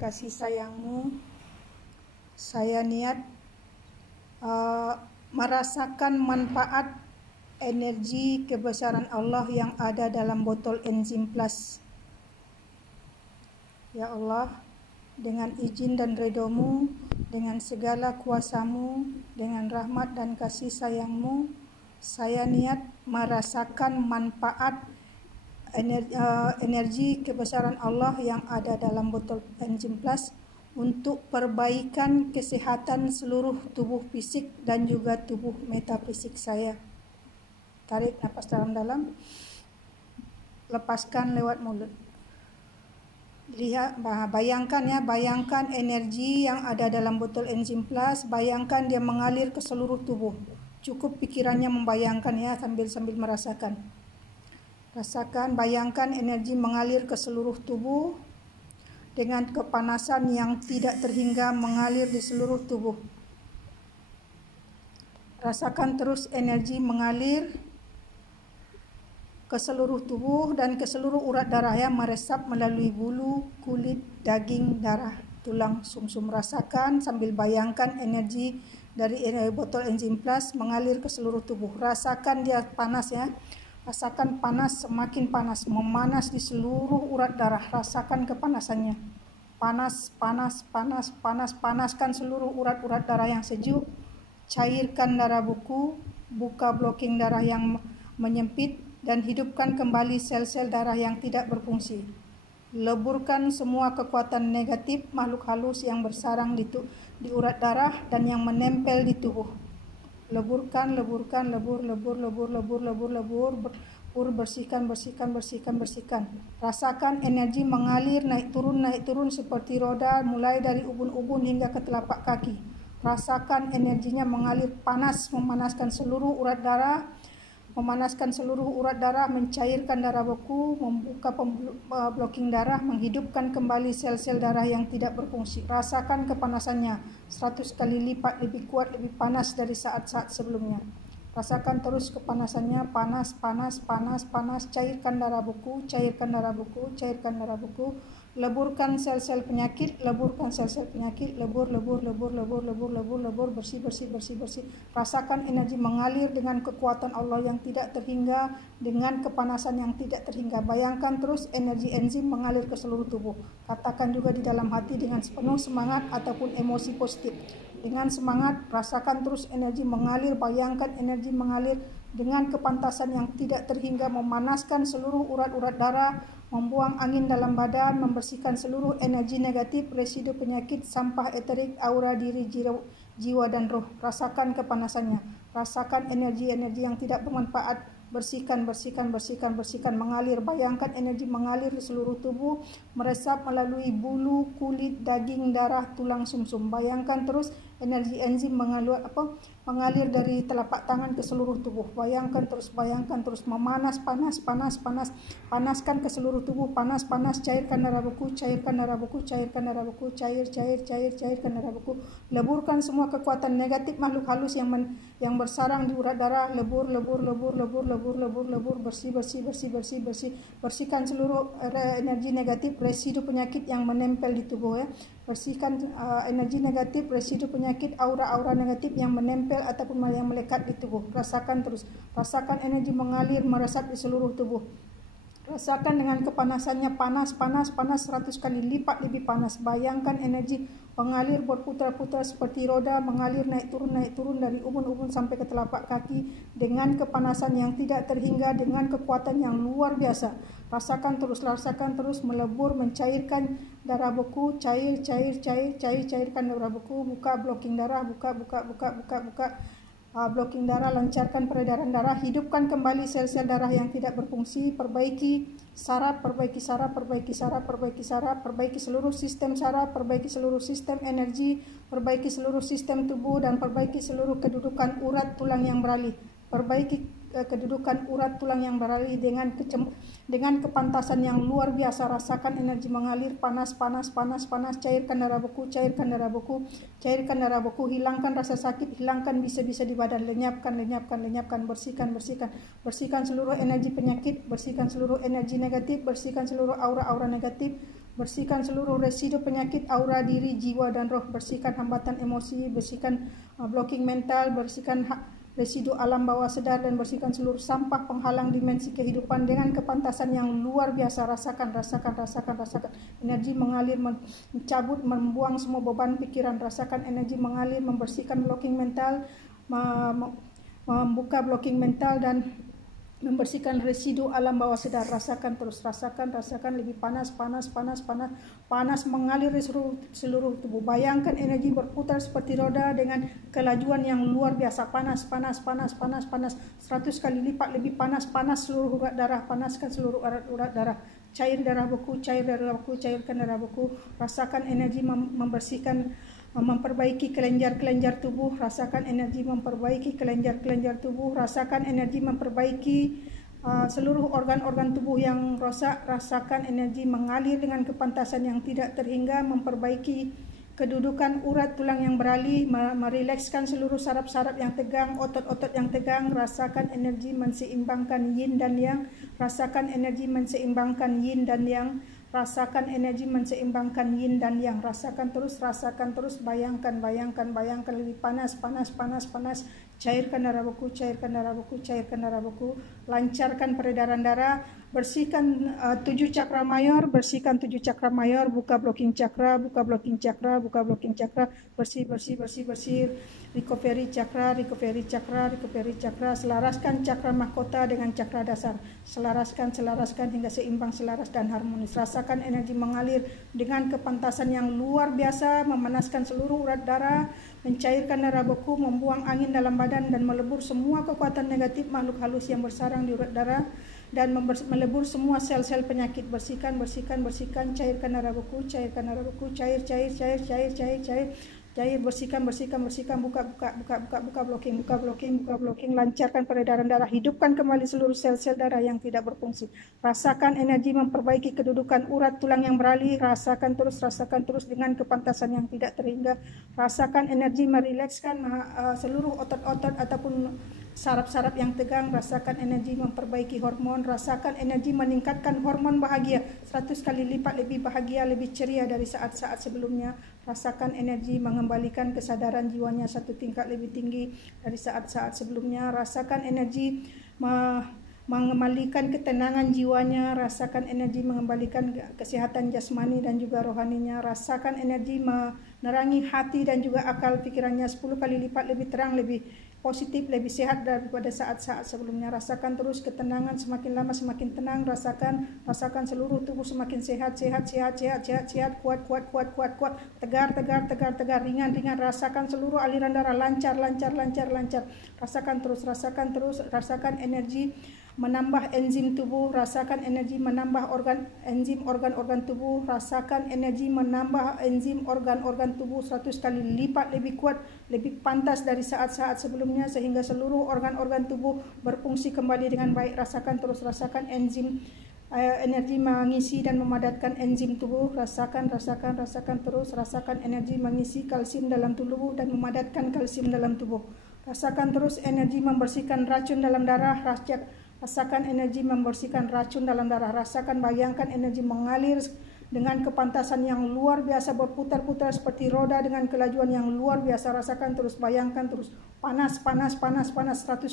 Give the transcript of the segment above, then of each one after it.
kasih sayangmu, saya niat merasakan manfaat energi kebesaran Allah yang ada dalam botol enzim plus. Ya Allah, dengan izin dan ridho-Mu, dengan segala kuasa-Mu, dengan rahmat dan kasih sayang-Mu, saya niat merasakan manfaat energi kebesaran Allah yang ada dalam botol enzim plus untuk perbaikan kesehatan seluruh tubuh fisik dan juga tubuh metafisik saya. Tarik nafas dalam-dalam, lepaskan lewat mulut. Lihat, bayangkan energi yang ada dalam botol enzim plus, bayangkan dia mengalir ke seluruh tubuh. Cukup pikirannya membayangkan ya, sambil merasakan. Rasakan, bayangkan energi mengalir ke seluruh tubuh dengan kepanasan yang tidak terhingga mengalir di seluruh tubuh. Rasakan terus energi mengalir ke seluruh tubuh dan ke seluruh urat darah yang meresap melalui bulu, kulit, daging, darah, tulang, sumsum. Rasakan sambil bayangkan energi dari botol enzim plus mengalir ke seluruh tubuh. Rasakan dia panas ya. Rasakan panas, semakin panas, memanas di seluruh urat darah. Rasakan kepanasannya. Panaskan seluruh urat-urat darah yang sejuk. Cairkan darah buku, buka blocking darah yang menyempit, dan hidupkan kembali sel-sel darah yang tidak berfungsi. Leburkan semua kekuatan negatif makhluk halus yang bersarang di urat darah dan yang menempel di tubuh. Leburkan, lebur, bersihkan. Rasakan energi mengalir naik turun seperti roda mulai dari ubun-ubun hingga ke telapak kaki. Rasakan energinya mengalir panas, memanaskan seluruh urat darah, mencairkan darah beku, membuka blocking darah, menghidupkan kembali sel-sel darah yang tidak berfungsi. Rasakan kepanasannya 100 kali lipat lebih kuat, lebih panas dari saat-saat sebelumnya. Rasakan terus kepanasannya, panas. Cairkan darah beku. Leburkan sel-sel penyakit, lebur, bersih. Rasakan energi mengalir dengan kekuatan Allah yang tidak terhingga, dengan kepanasan yang tidak terhingga. Bayangkan terus energi enzim mengalir ke seluruh tubuh. Katakan juga di dalam hati dengan sepenuh semangat ataupun emosi positif. Dengan semangat, rasakan terus energi mengalir, bayangkan energi mengalir dengan kepantasan yang tidak terhingga, memanaskan seluruh urat-urat darah, membuang angin dalam badan, membersihkan seluruh energi negatif, residu penyakit, sampah eterik, aura diri, jiwa dan roh. Rasakan kepanasannya. Rasakan energi-energi yang tidak bermanfaat. Bersihkan, mengalir. Bayangkan energi mengalir di seluruh tubuh, meresap melalui bulu, kulit, daging, darah, tulang, sumsum. Bayangkan terus energi enzim mengalir dari telapak tangan ke seluruh tubuh. Bayangkan terus, memanas, panaskan ke seluruh tubuh, panas, cairkan darah beku, cairkan darah beku, cairkan darah beku. Leburkan semua kekuatan negatif makhluk halus yang bersarang di urat darah. Lebur, bersih. Bersihkan seluruh energi negatif, residu penyakit yang menempel di tubuh ya. Bersihkan energi negatif, residu penyakit, aura-aura negatif yang menempel ataupun yang melekat di tubuh. Rasakan terus. Rasakan energi mengalir, meresap di seluruh tubuh. Rasakan dengan kepanasannya, panas 100 kali lipat lebih panas. Bayangkan energi mengalir berputar-putar seperti roda, mengalir naik turun dari ubun-ubun sampai ke telapak kaki dengan kepanasan yang tidak terhingga, dengan kekuatan yang luar biasa. Rasakan terus melebur, mencairkan darah beku, cairkan darah beku, buka blocking darah, buka blocking darah, lancarkan peredaran darah, hidupkan kembali sel-sel darah yang tidak berfungsi, perbaiki saraf, perbaiki seluruh sistem saraf, perbaiki seluruh sistem energi, perbaiki seluruh sistem tubuh, dan perbaiki seluruh kedudukan urat tulang yang beralih. Perbaiki kedudukan urat tulang yang beralih dengan kepantasan yang luar biasa. Rasakan energi mengalir, panas, cairkan darah beku, hilangkan rasa sakit, hilangkan bisa-bisa di badan, lenyapkan, bersihkan seluruh energi penyakit, bersihkan seluruh energi negatif, bersihkan seluruh aura-aura negatif, bersihkan seluruh residu penyakit aura diri, jiwa dan roh, bersihkan hambatan emosi, bersihkan blocking mental, bersihkan residu alam bawah sadar, dan bersihkan seluruh sampah penghalang dimensi kehidupan dengan kepantasan yang luar biasa. Rasakan energi mengalir, mencabut, membuang semua beban pikiran. Rasakan energi mengalir, membersihkan blocking mental, membuka blocking mental dan membersihkan residu alam bawah sadar. Rasakan terus, rasakan lebih panas mengalir di seluruh tubuh. Bayangkan energi berputar seperti roda dengan kelajuan yang luar biasa. Panas 100 kali lipat lebih panas seluruh urat darah. Panaskan seluruh urat darah. Cair darah beku, cairkan darah beku. Rasakan energi membersihkan, memperbaiki kelenjar-kelenjar tubuh. Rasakan energi memperbaiki kelenjar-kelenjar tubuh. Rasakan energi memperbaiki seluruh organ-organ tubuh yang rosak. Rasakan energi mengalir dengan kepantasan yang tidak terhingga, memperbaiki kedudukan urat tulang yang beralih, merilekskan seluruh saraf-saraf yang tegang, otot-otot yang tegang. Rasakan energi menseimbangkan yin dan yang. Rasakan energi menseimbangkan yin dan yang. Rasakan energi menseimbangkan yin dan yang. Rasakan terus, bayangkan lebih panas. Cairkan darah beku, lancarkan peredaran darah, bersihkan 7 cakra mayor, buka blocking cakra, bersih, recovery cakra, selaraskan cakra mahkota dengan cakra dasar, selaraskan hingga seimbang, selaras dan harmonis. Rasakan energi mengalir dengan kepantasan yang luar biasa, memanaskan seluruh urat darah, mencairkan darah beku, membuang angin dalam badan dan melebur semua kekuatan negatif makhluk halus yang bersarang di urat darah dan melebur semua sel-sel penyakit. Bersihkan, cairkan darah beku, cair, bersihkan, buka blocking, lancarkan peredaran darah, hidupkan kembali seluruh sel-sel darah yang tidak berfungsi. Rasakan energi memperbaiki kedudukan urat tulang yang beralih. Rasakan terus dengan kepantasan yang tidak terhingga. Rasakan energi merilekskan seluruh otot-otot ataupun saraf-saraf yang tegang. Rasakan energi memperbaiki hormon. Rasakan energi meningkatkan hormon bahagia 100 kali lipat lebih bahagia, lebih ceria dari saat-saat sebelumnya. Rasakan energi mengembalikan kesadaran jiwanya 1 tingkat lebih tinggi dari saat-saat sebelumnya. Rasakan energi mengembalikan ketenangan jiwanya. Rasakan energi mengembalikan kesehatan jasmani dan juga rohaninya. Rasakan energi menerangi hati dan juga akal pikirannya 10 kali lipat lebih terang, lebih positif, lebih sehat daripada saat-saat sebelumnya. Rasakan terus ketenangan, semakin lama semakin tenang. Rasakan seluruh tubuh semakin sehat, kuat, tegar, ringan. Rasakan seluruh aliran darah lancar. Rasakan terus, rasakan energi menambah enzim tubuh. Rasakan energi menambah organ-organ tubuh. Rasakan energi menambah enzim organ-organ tubuh 100 kali lipat lebih kuat, lebih pantas dari saat-saat sebelumnya, sehingga seluruh organ-organ tubuh berfungsi kembali dengan baik. Rasakan enzim energi mengisi dan memadatkan enzim tubuh. Rasakan terus, rasakan energi mengisi kalsium dalam tubuh dan memadatkan kalsium dalam tubuh. Rasakan terus energi membersihkan racun dalam darah. Rasakan energi membersihkan racun dalam darah. Rasakan, bayangkan energi mengalir dengan kepantasan yang luar biasa, berputar-putar seperti roda dengan kelajuan yang luar biasa. Rasakan terus, bayangkan terus, panas 100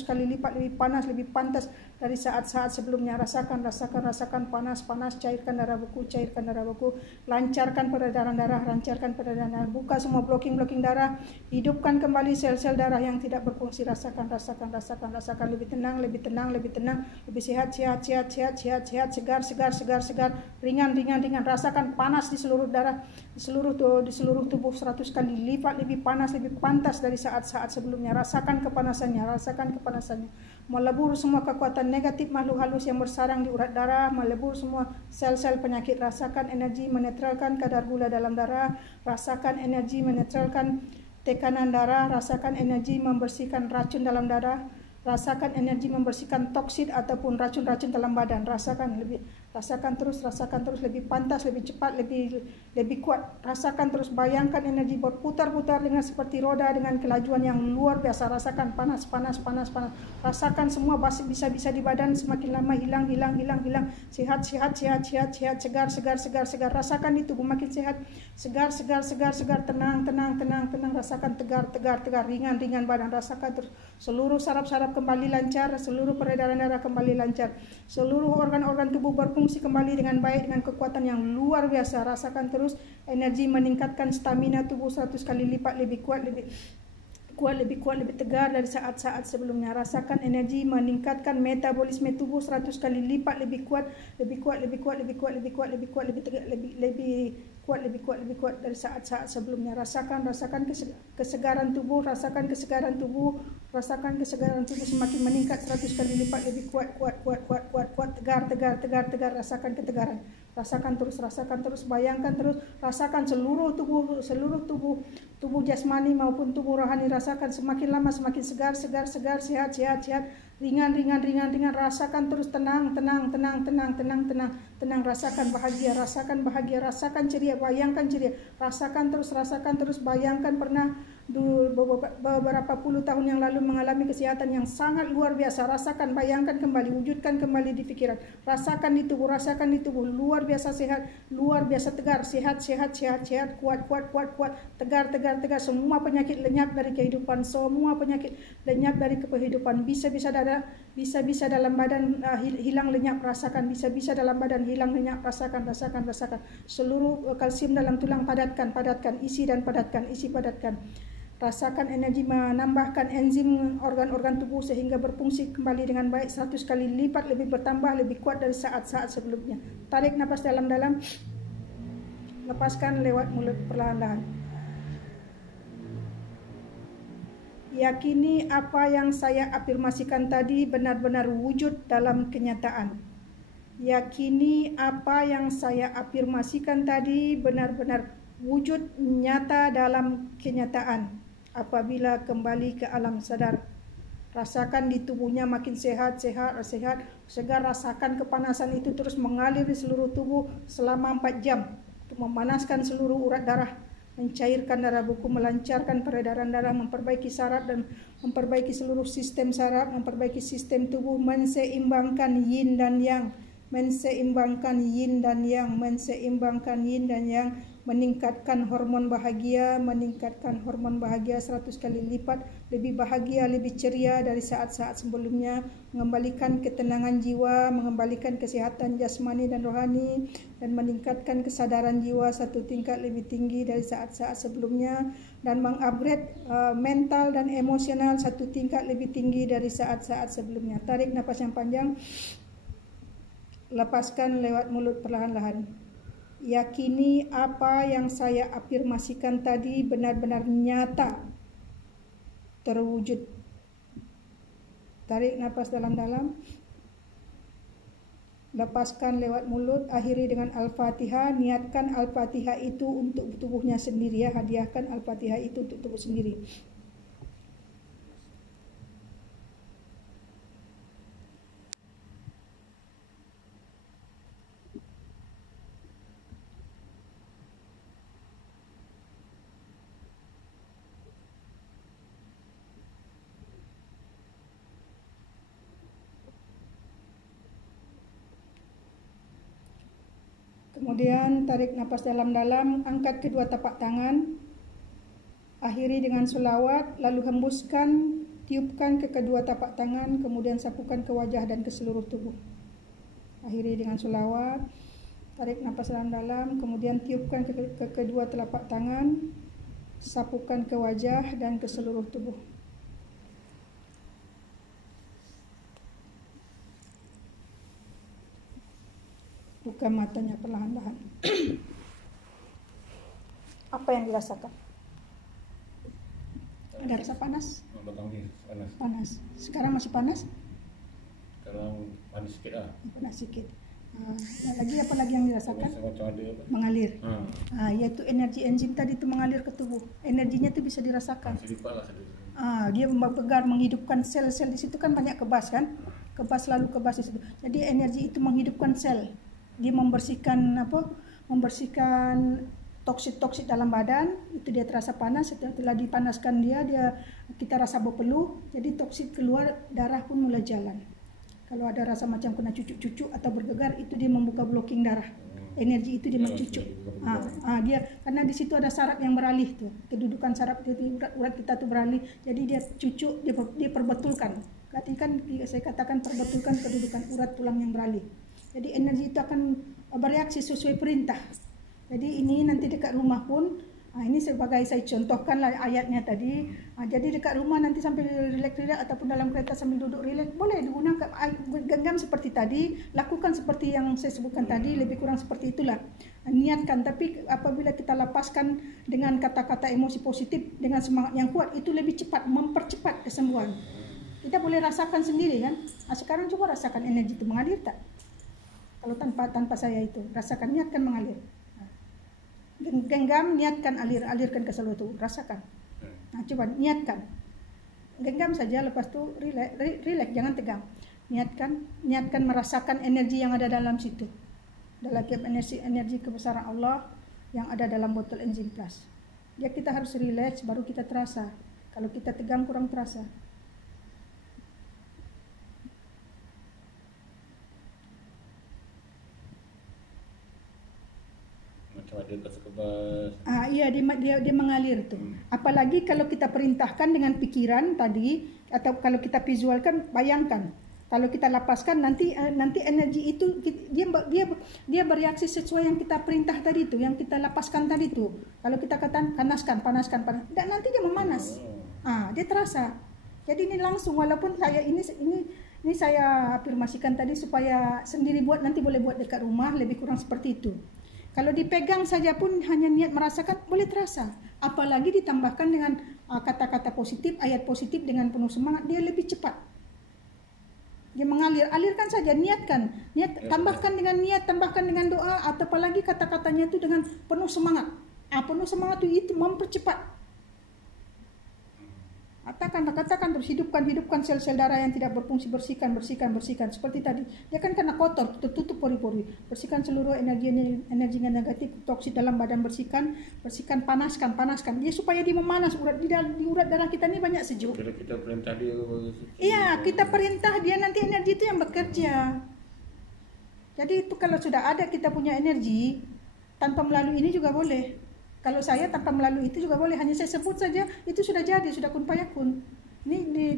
kali lipat lebih panas, lebih pantas dari saat-saat sebelumnya. Rasakan panas, cairkan darah beku, lancarkan peredaran darah, buka semua blocking darah, hidupkan kembali sel-sel darah yang tidak berfungsi. Rasakan lebih tenang, lebih sehat, segar, ringan. Rasakan panas di seluruh darah, di seluruh tubuh 100 kali lipat lebih panas, lebih pantas dari saat-saat sebelumnya. Rasakan kepanasannya, melebur semua kekuatan negatif makhluk halus yang bersarang di urat darah, melebur semua sel-sel penyakit. Rasakan energi menetralkan kadar gula dalam darah. Rasakan energi menetralkan tekanan darah. Rasakan energi membersihkan racun dalam darah. Rasakan energi membersihkan toksin ataupun racun-racun dalam badan. Rasakan Rasakan terus lebih pantas, lebih cepat, lebih kuat. Rasakan terus, bayangkan energi berputar-putar dengan seperti roda dengan kelajuan yang luar biasa. Rasakan panas. Rasakan semua bisa di badan semakin lama hilang. Sehat, segar. Rasakan di tubuh makin sehat, segar, tenang. Rasakan tegar, ringan badan. Rasakan terus seluruh saraf-saraf kembali lancar, seluruh peredaran darah kembali lancar, seluruh organ-organ tubuh berfungsi kembali dengan baik, dengan kekuatan yang luar biasa. Rasakan terus energi meningkatkan stamina tubuh 100 kali lipat, lebih kuat, lebih tegar dari saat-saat sebelumnya. Rasakan energi meningkatkan metabolisme tubuh 100 kali lipat, lebih kuat dari saat-saat sebelumnya. Rasakan kesegaran tubuh, rasakan kesegaran tubuh semakin meningkat 100 kali lipat, lebih kuat, tegar. Rasakan ketegaran. Rasakan terus, bayangkan terus, rasakan seluruh tubuh jasmani maupun tubuh rohani. Rasakan semakin lama semakin segar, sehat, ringan. Rasakan terus tenang. Rasakan bahagia, rasakan ceria, bayangkan ceria. Rasakan terus, bayangkan pernah beberapa puluh tahun yang lalu mengalami kesehatan yang sangat luar biasa. Rasakan, bayangkan kembali, wujudkan kembali di pikiran. Rasakan di tubuh, luar biasa sehat, luar biasa tegar, sehat, kuat, tegar. Semua penyakit lenyap dari kehidupan, bisa dalam badan hilang lenyap. Rasakan, bisa dalam badan hilang lenyap. Rasakan. Seluruh kalsium dalam tulang padatkan, isi padatkan. Rasakan energi menambahkan enzim organ-organ tubuh sehingga berfungsi kembali dengan baik 100 kali lipat, lebih bertambah, lebih kuat dari saat-saat sebelumnya. Tarik nafas dalam-dalam, lepaskan lewat mulut perlahan-lahan. Yakini apa yang saya afirmasikan tadi benar-benar wujud dalam kenyataan. Yakini apa yang saya afirmasikan tadi benar-benar wujud nyata dalam kenyataan. Apabila kembali ke alam sadar, rasakan di tubuhnya makin sehat, segar. Rasakan kepanasan itu terus mengalir di seluruh tubuh selama 4 jam untuk memanaskan seluruh urat darah, mencairkan darah buku, melancarkan peredaran darah, memperbaiki saraf dan memperbaiki seluruh sistem saraf, memperbaiki sistem tubuh, menseimbangkan yin dan yang, meningkatkan hormon bahagia 100 kali lipat, lebih bahagia, lebih ceria dari saat-saat sebelumnya, mengembalikan ketenangan jiwa, mengembalikan kesehatan jasmani dan rohani, dan meningkatkan kesadaran jiwa 1 tingkat lebih tinggi dari saat-saat sebelumnya, dan mengupgrade mental dan emosional 1 tingkat lebih tinggi dari saat-saat sebelumnya. Tarik nafas yang panjang, lepaskan lewat mulut perlahan-lahan. Yakini apa yang saya afirmasikan tadi benar-benar nyata, terwujud. Tarik nafas dalam-dalam, lepaskan lewat mulut, akhiri dengan Al-Fatihah. Niatkan Al-Fatihah itu untuk tubuhnya sendiri, ya. Hadiahkan Al-Fatihah itu untuk tubuh sendiri. Kemudian tarik nafas dalam-dalam, angkat kedua tapak tangan, akhiri dengan selawat, lalu hembuskan, tiupkan ke kedua tapak tangan, kemudian sapukan ke wajah dan ke seluruh tubuh. Akhiri dengan selawat, tarik nafas dalam-dalam, kemudian tiupkan ke kedua telapak tangan, sapukan ke wajah dan ke seluruh tubuh. Buka matanya perlahan-lahan. Apa yang dirasakan? Ada rasa panas? Panas. Sekarang masih panas? Sekarang panas sikit lah. Panas sikit. Apa lagi yang dirasakan? Mengalir. Yaitu energi enzim tadi itu mengalir ke tubuh. Energinya itu bisa dirasakan. Dia mempegar, menghidupkan sel-sel di situ kan banyak kebas kan? Kebas di situ. Jadi energi itu menghidupkan sel. Dia membersihkan membersihkan toksit dalam badan, itu dia terasa panas. Setelah dipanaskan kita rasa berpeluh, jadi toksit keluar, darah pun mulai jalan. Kalau ada rasa macam kena cucuk-cucuk atau bergegar, itu dia membuka blocking darah. Energi itu dia mencucuk. Dia karena di situ ada saraf yang beralih tuh. Kedudukan saraf di urat kita tuh beralih. Jadi dia cucuk, dia perbetulkan. Berarti kan saya katakan perbetulkan kedudukan urat tulang yang beralih. Jadi energi itu akan bereaksi sesuai perintah. Jadi ini nanti dekat rumah pun, ini sebagai saya contohkan lah ayatnya tadi. Jadi dekat rumah nanti sambil rileks-rileks ataupun dalam kereta sambil duduk rileks, boleh digunakan genggam seperti tadi, lakukan seperti yang saya sebutkan tadi, lebih kurang seperti itulah. Niatkan, tapi apabila kita lepaskan dengan kata-kata emosi positif, dengan semangat yang kuat, itu lebih cepat, mempercepat kesembuhan. Kita boleh rasakan sendiri kan. Sekarang coba rasakan energi itu mengalir tak? Kalau tanpa saya itu, rasakan, niatkan mengalir. Genggam, niatkan alirkan ke seluruh tubuh, rasakan. Coba niatkan. Genggam saja, lepas tu relax, jangan tegang. Niatkan merasakan energi yang ada dalam situ. Dalam energi kebesaran Allah yang ada dalam botol Enzim Plus. Ya kita harus relax baru kita terasa. Kalau kita tegang kurang terasa. Iya dia mengalir tuh. Apalagi kalau kita perintahkan dengan pikiran tadi, atau kalau kita visualkan, bayangkan. Kalau kita lapaskan nanti energi itu dia bereaksi sesuai yang kita perintah tadi itu, yang kita lapaskan tadi itu. Kalau kita katakan panaskan, dan nanti dia memanas. Dia terasa. Jadi ini langsung, walaupun saya ini saya afirmasikan tadi supaya sendiri buat, nanti boleh buat dekat rumah, lebih kurang seperti itu. Kalau dipegang saja pun hanya niat merasakan, boleh terasa. Apalagi ditambahkan dengan kata-kata positif, ayat positif dengan penuh semangat, dia lebih cepat. Dia mengalir, alirkan saja, niatkan. Tambahkan dengan niat, tambahkan dengan doa, atau apalagi kata-katanya itu dengan penuh semangat. Penuh semangat itu mempercepat. Katakan terus, hidupkan sel-sel darah yang tidak berfungsi, bersihkan. Seperti tadi, dia kan kena kotor, tertutup pori-pori. Bersihkan seluruh energi negatif, toksit dalam badan, bersihkan, panaskan. Dia supaya dia memanas, di urat darah kita ini banyak sejuk. Kalau kita perintah dia. Iya, kita perintah dia, nanti energi itu yang bekerja. Jadi itu kalau sudah ada kita punya energi, tanpa melalui ini juga boleh. Kalau saya tanpa melalui itu juga boleh, hanya saya sebut saja, itu sudah jadi, sudah kun fayakun.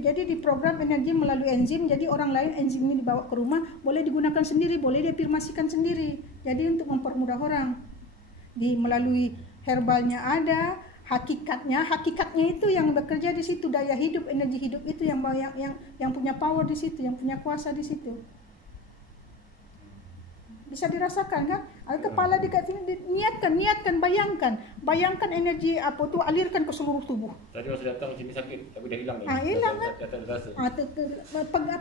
Jadi di program energi melalui enzim, jadi orang lain enzim ini dibawa ke rumah, boleh digunakan sendiri, boleh diafirmasikan sendiri. Jadi untuk mempermudah orang, melalui herbalnya ada, hakikatnya itu yang bekerja di situ, daya hidup, energi hidup itu yang punya power di situ, yang punya kuasa di situ. Bisa dirasakan kan? Kepala dekat sini, niatkan, bayangkan energi alirkan ke seluruh tubuh. Tadi waktu datang sini sakit, tapi dah hilang. Hilang kan?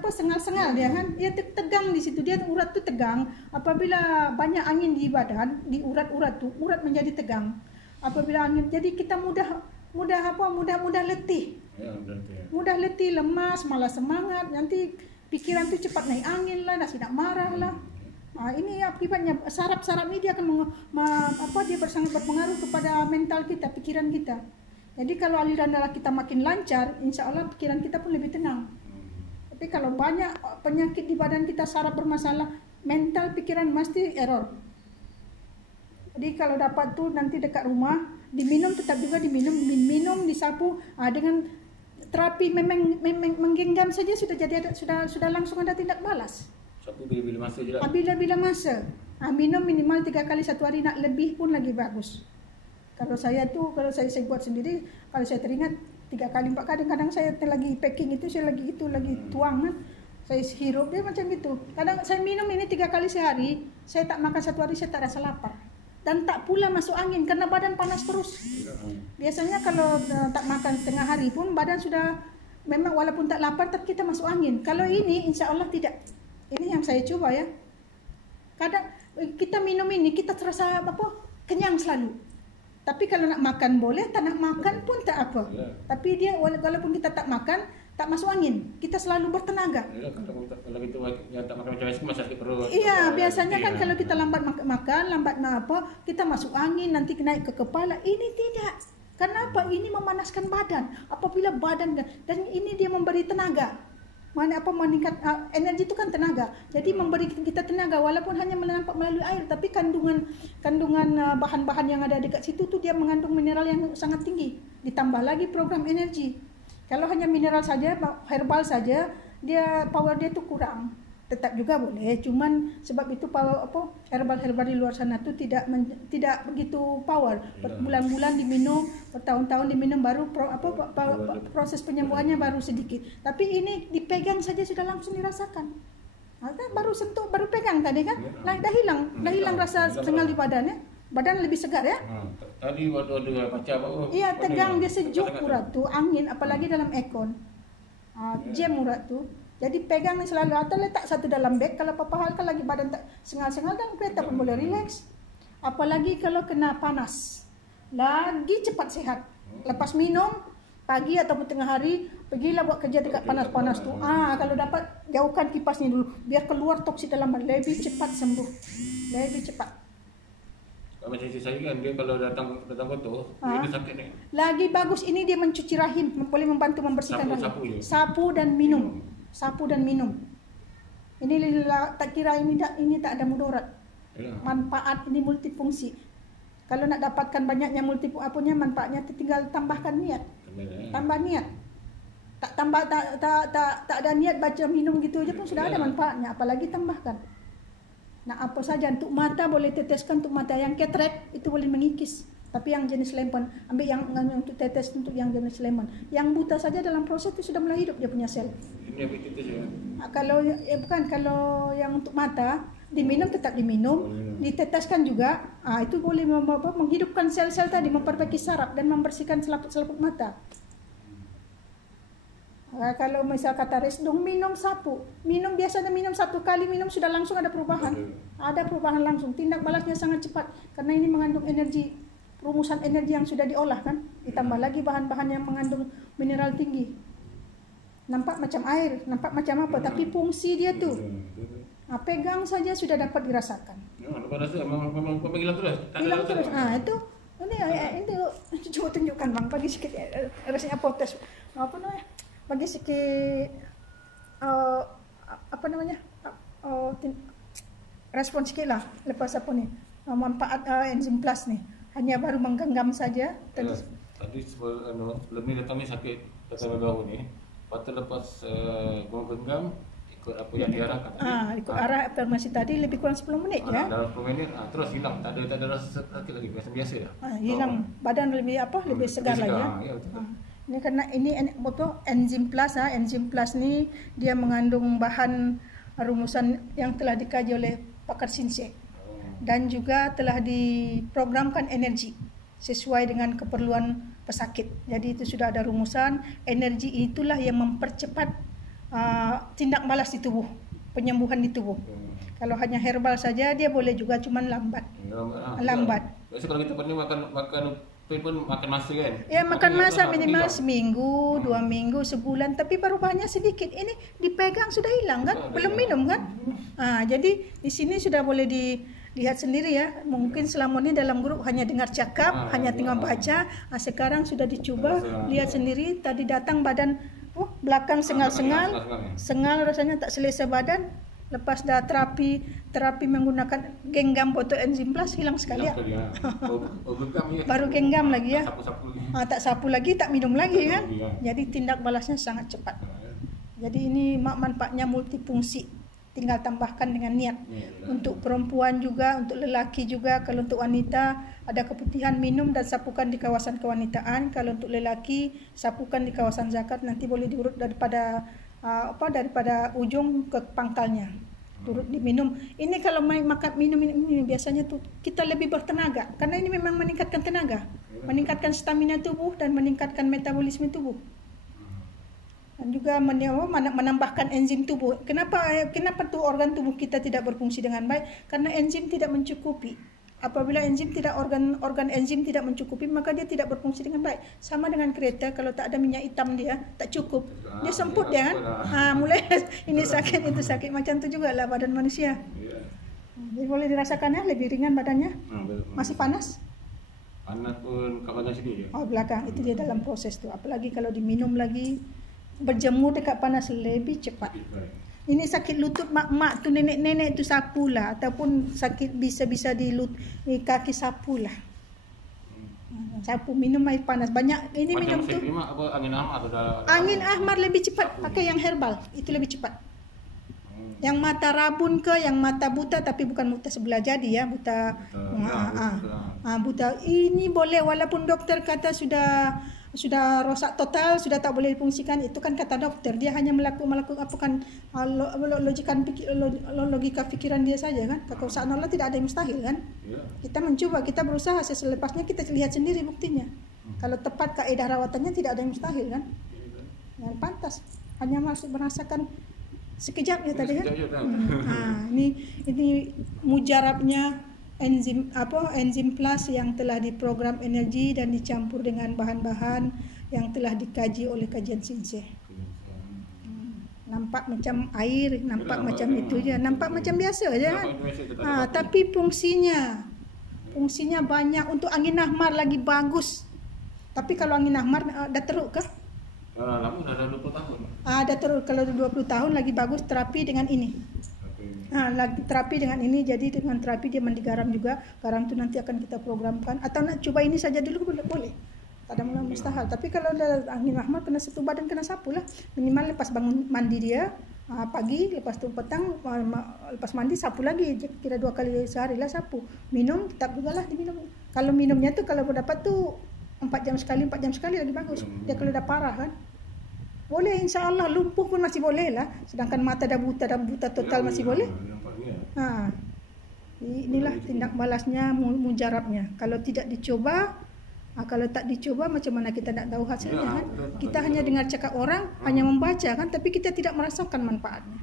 Sengal-sengal dia kan? Dia tegang di situ, dia urat tu tegang. Apabila banyak angin di badan, di urat tu, urat menjadi tegang. Apabila angin, jadi kita mudah letih. Mudah letih, lemas, malas semangat. Nanti pikiran tu cepat naik angin lah, tidak marah lah. Ini akibatnya saraf-saraf ini dia akan dia sangat berpengaruh kepada mental kita, pikiran kita. Jadi kalau aliran darah kita makin lancar, insya Allah pikiran kita pun lebih tenang. Tapi kalau banyak penyakit di badan kita, saraf bermasalah, mental, pikiran mesti error. Jadi kalau dapat tuh nanti dekat rumah, diminum, tetap juga diminum, disapu dengan terapi memang menggenggam saja sudah langsung ada tindak balas. Bila masa je lah. Bila masa. Minum minimal 3 kali satu hari, nak lebih pun lagi bagus. Kalau saya buat sendiri, kalau saya teringat 3 kali 4 kali, kadang saya lagi packing itu, saya lagi tuang kan. Saya hirup dia macam gitu. Kadang saya minum ini 3 kali sehari, saya tak makan satu hari, saya tak rasa lapar. Dan tak pula masuk angin karena badan panas terus. Biasanya kalau tak makan setengah hari pun badan sudah, memang walaupun tak lapar tapi kita masuk angin. Kalau ini insya Allah tidak. Ini yang saya coba ya. Kadang kita minum ini kita terasa kenyang selalu. Tapi kalau nak makan boleh, tak nak makan pun tak apa. Tapi dia walaupun kita tak makan, tak masuk angin. Kita selalu bertenaga. Kalau gitu yang tak makan macam es masih sakit perut. Iya, biasanya kan kalau kita lambat makan, lambat kita masuk angin, nanti naik ke kepala. Ini tidak. Kenapa? Ini memanaskan badan. Apabila badan dan ini dia memberi tenaga. Meningkat energi itu kan tenaga. Jadi memberi kita tenaga walaupun hanya nampak melalui air, tapi kandungan bahan-bahan yang ada dekat situ tuh dia mengandung mineral yang sangat tinggi. Ditambah lagi program energi. Kalau hanya mineral saja, herbal saja, power dia tuh kurang. Tetap juga boleh, cuman sebab itu herbal di luar sana tuh tidak begitu power. Berbulan-bulan diminum, bertahun-tahun diminum, baru proses penyembuhannya baru sedikit. Tapi ini dipegang saja sudah langsung dirasakan. Baru sentuh, baru pegang tadi kan, dah hilang rasa sengal di badannya. Badan lebih segar ya. Tadi waktu baca iya, tegang dia sejuk urat tuh, angin apalagi dalam aircon. Jam urat tuh. Jadi pegang nih selalu atau letak satu dalam beg. Kalau apa hal kan lagi badan tak sengal-sengal dan kereta pun boleh relax. Apalagi kalau kena panas, lagi cepat sehat. Lepas minum pagi ataupun tengah hari, pergilah buat kerja dekat panas-panas tuh. Kalau dapat jauhkan kipasnya dulu, biar keluar toksik dalam badan, lebih cepat sembuh, lebih cepat. Macam saya kan dia kalau datang kotor, dia sakit ni. Lagi bagus ini dia mencuci rahim, boleh membantu membersihkan rahim. Sapu dan minum. Ini tak kira ini tak ada mudarat. Manfaat ini multifungsi. Kalau nak dapatkan banyaknya manfaatnya tinggal tambahkan niat. Tambah niat. Tak ada niat baca minum gitu aja pun sudah ada manfaatnya, apalagi tambahkan. Nah, apa saja untuk mata boleh teteskan, untuk mata yang cataract itu boleh mengikis. Tapi yang jenis lemon, ambil yang untuk tetes untuk yang jenis lemon. Yang buta saja dalam proses itu sudah mulai hidup dia punya sel. Ini ambil tetes ya. Kalau yang untuk mata diminum tetap diminum, diteteskan juga. Itu boleh menghidupkan sel-sel tadi, memperbaiki saraf dan membersihkan selaput-selaput mata. Kalau misal kata resdung, minum sapu. Biasanya minum 1 kali minum sudah langsung ada perubahan. Ada perubahan langsung. Tindak balasnya sangat cepat karena ini mengandung energi, rumusan energi yang sudah diolah kan. Ditambah lagi bahan-bahan yang mengandung mineral tinggi. Nampak macam air, nampak macam apa, tapi fungsi dia tuh. Pegang saja sudah dapat dirasakan. Lepas rasa memang hilang terus. Hilang terus. Ini coba tunjukkan bang, bagi sikit rasanya potes. Apa namanya? Bagi sikit respon sikit lah lepas apa ni manfaat enzim plus ni, hanya baru menggenggam saja tadi sebelum ni datang ni sakit baru ni, lepas menggenggam ikut apa yang diarahkan tadi. Ikut arah afirmasi tadi lebih kurang 10 minit ya. Dalam 10 minit terus hilang, tak ada rasa sakit lagi, biasa dah. Hilang, badan lebih segar lagi ya. Ini karena ini enzim plus. Enzim plus ni dia mengandung bahan rumusan yang telah dikaji oleh pakar Shinsei dan juga telah diprogramkan energi sesuai dengan keperluan pesakit. Jadi itu sudah ada rumusan. Energi itulah yang mempercepat tindak balas di tubuh, penyembuhan di tubuh. Kalau hanya herbal saja dia boleh juga, cuman lambat. Biasa kalau kita pernah makan pun makan masa kan? Ya, makan masa minimal seminggu, 2 minggu, sebulan, tapi perubahannya sedikit. Ini dipegang sudah hilang kan? Belum minum kan? Jadi di sini sudah boleh dilihat sendiri ya. Mungkin selama ini dalam grup hanya dengar cakap, hanya tinggal baca. Sekarang sudah dicoba, lihat sendiri. Tadi datang badan belakang sengal rasanya tak selesa badan. Lepas dah terapi menggunakan genggam botol enzim plus, hilang sekali ya. Baru genggam lagi ya. Tak sapu lagi, tak minum lagi kan. Jadi tindak balasnya sangat cepat. Jadi ini manfaatnya multifungsi. Tinggal tambahkan dengan niat. Untuk perempuan juga, untuk lelaki juga. Kalau untuk wanita ada keputihan, minum dan sapukan di kawasan kewanitaan. Kalau untuk lelaki sapukan di kawasan zakat, nanti boleh diurut daripada ujung ke pangkalnya, turut diminum. Ini kalau makan minum ini biasanya tuh kita lebih bertenaga karena ini memang meningkatkan tenaga, meningkatkan stamina tubuh dan meningkatkan metabolisme tubuh dan juga menambahkan enzim tubuh. Kenapa tuh organ tubuh kita tidak berfungsi dengan baik? Karena enzim tidak mencukupi. Apabila enzim tidak organ enzim tidak mencukupi, maka dia tidak berfungsi dengan baik. Sama dengan kereta, kalau tak ada minyak hitam dia tak cukup, dia semput dia kan. Mulai ini sakit itu sakit, macam tu juga lah badan manusia. Jadi boleh dirasakan ya, lebih ringan badannya. Masih panas? Panas pun kat badan sini je. Belakang itu dia dalam proses tu. Apalagi kalau diminum lagi, berjemur dekat panas lebih cepat. Ini sakit lutut mak-mak tu, nenek-nenek tu sapulah, ataupun sakit bisa di kaki sapulah. Sapu, minum air panas banyak. Ini macam minum tu. Apa angin ahmar tu dah. Angin ahmar lebih cepat, pakai yang herbal, itu lebih cepat. Yang mata rabun ke, yang mata buta tapi bukan buta sebelah jadi ya, buta. Buta ini boleh, walaupun doktor kata sudah rosak total, sudah tak boleh difungsikan, itu kan kata dokter, dia hanya melakukan logika pikiran dia saja kan. Kekuasaan Allah tidak ada yang mustahil kan. Kita mencoba, kita berusaha, selepasnya kita lihat sendiri buktinya. Kalau tepat kaedah rawatannya tidak ada yang mustahil kan. Yang pantas hanya masuk merasakan sekejap ya tadi kan. Ini mujarabnya enzim plus yang telah diprogram energi dan dicampur dengan bahan-bahan yang telah dikaji oleh kajian Sinseh. Nampak macam air, nampak macam itu je, nampak macam biasa aja kan. Tapi fungsinya banyak. Untuk angin ahmar lagi bagus. Tapi kalau angin ahmar dah teruk ke? Lama dah 20 tahun. Dah teruk. Kalau 20 tahun lagi bagus terapi dengan ini. Lagi terapi dengan ini, jadi dengan terapi dia mandi garam juga. Garam tu nanti akan kita programkan. Atau nak cuba ini saja dulu boleh. Tak ada mustahil. Tapi kalau ada angin ahmar, kena satu badan, kena sapu lah. Minimal lepas bangun mandi dia pagi, lepas tu petang lepas mandi sapu lagi. Kira 2 kali sehari lah sapu. Minum tetap juga lah diminum. Kalau minumnya tu kalau dapat tu 4 jam sekali lagi bagus. Dia kalau dah parah kan. Boleh, insya-Allah. Lumpuh pun masih boleh lah. Sedangkan mata dah buta total masih boleh. Inilah tindak balasnya, mujarabnya. Kalau tidak dicoba, kalau tak dicoba macam mana kita nak tahu hasilnya kan? Kita hanya dengar cakap orang, hanya membaca kan, tapi kita tidak merasakan manfaatnya.